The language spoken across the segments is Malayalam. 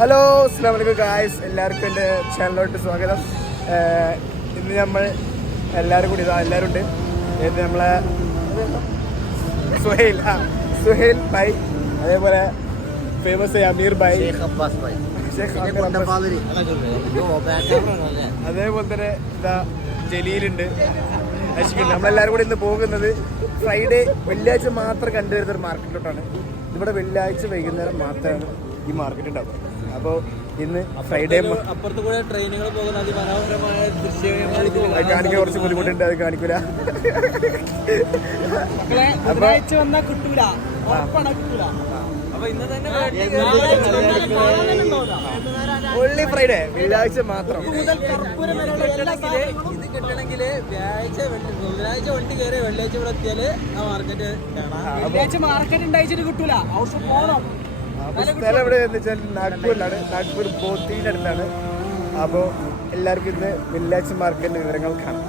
ഹലോ അസ്സലാമു അലൈക്കും ഗായ്സ്, എല്ലാവർക്കും എൻ്റെ ചാനലിലോട്ട് സ്വാഗതം. ഇന്ന് നമ്മൾ എല്ലാവരും കൂടി എല്ലാവരും ഉണ്ട്. ഇത് നമ്മളെ സുഹൈൽ ഭായ്, അതേപോലെ ഫേമസ് അമീർ ഭായ്, അതേപോലെ തന്നെ ഇതാ ജലീലുണ്ട്, അശ്വിനുണ്ട്. നമ്മളെല്ലാവരും കൂടി ഇന്ന് പോകുന്നത് ഫ്രൈഡേ വെള്ളിയാഴ്ച മാത്രം കണ്ടുവരുന്ന ഒരു മാർക്കറ്റിലോട്ടാണ്. ഇവിടെ വെള്ളിയാഴ്ച വൈകുന്നേരം മാത്രമാണ് ഈ മാർക്കറ്റ് ഉണ്ടാവും. അപ്പോൾ ഇന്ന് ഫ്രൈഡേ അപ്പുറത്ത് കൂടെ ട്രെയിനുകൾ പോകുന്ന അതിമനോഹരമായ ദൃശ്യങ്ങൾ കാണിക്കാൻ കുറച്ച് ബുദ്ധിമുട്ടുണ്ട്, അത് കാണിക്കൂല. വന്നാൽ കിട്ടൂല, അപ്പൊ ഇന്ന് തന്നെ ഓൺലി ഫ്രൈഡേ, വെള്ളിയാഴ്ച മാത്രം. ഇത് കിട്ടണമെങ്കിൽ ബുധനാഴ്ച വണ്ടി കയറി വെള്ളിയാഴ്ച ഇവിടെ എത്തിയാല് ആ മാർക്കറ്റ് വെള്ളിയാഴ്ച മാർക്കറ്റ് ഉണ്ടായിട്ട് കിട്ടൂല. അവിടെ പോകണം. സ്ഥലം എവിടെ എന്ന് വെച്ചാൽ നാഗ്പൂരിലാണ്, നാഗ്പൂർ ബോത്തിന്റെ അടുത്താണ്. അപ്പോൾ എല്ലാവർക്കും ഇന്ന് വെള്ളിയാഴ്ച മാർക്കറ്റിന്റെ വിവരങ്ങൾ കാണാം.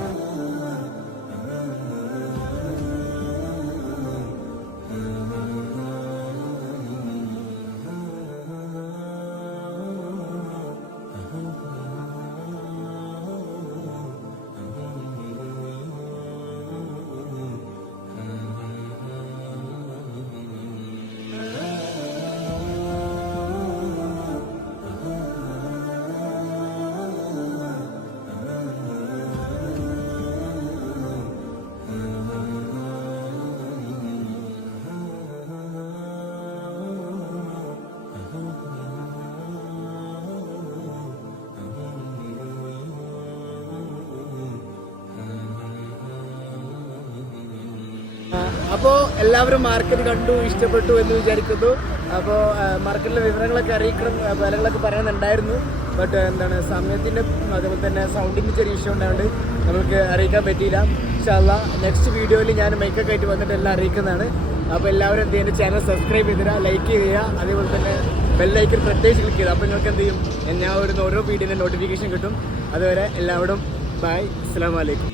അപ്പോൾ എല്ലാവരും മാർക്കറ്റ് കണ്ടു, ഇഷ്ടപ്പെട്ടു എന്ന് വിചാരിക്കുന്നു. അപ്പോൾ മാർക്കറ്റിലെ വിവരങ്ങളൊക്കെ അറിയിക്കണം, വിലകളൊക്കെ പറയാനുണ്ടായിരുന്നു. ബട്ട് എന്താണ് സമയത്തിൻ്റെ അതുപോലെ തന്നെ സൗണ്ടിൻ്റെ ചെറിയ ഇഷ്യൂ ഉണ്ടായതുകൊണ്ട് നമുക്ക് അറിയിക്കാൻ പറ്റിയില്ല. ഇൻഷാ അല്ലാഹ് നെക്സ്റ്റ് വീഡിയോയിൽ ഞാൻ മൈക്കൊക്കെ ആയിട്ട് വന്നിട്ട് എല്ലാം അറിയിക്കുന്നതാണ്. അപ്പോൾ എല്ലാവരും എന്ത് ചെയ്യുക, ചാനൽ സബ്സ്ക്രൈബ് ചെയ്തിടുക, ലൈക്ക് ചെയ്യുക, അതേപോലെ തന്നെ ബെല്ലൈക്കൻ പ്രത്യേകിച്ച് ക്ലിക്ക് ചെയ്യുക. അപ്പോൾ നിങ്ങൾക്ക് എന്ത് ചെയ്യും, ഞാൻ വരുന്ന ഓരോ വീഡിയോയുടെ നോട്ടിഫിക്കേഷൻ കിട്ടും. അതുവരെ എല്ലാവരും ബൈ, അസ്സലാമു അലൈക്കും.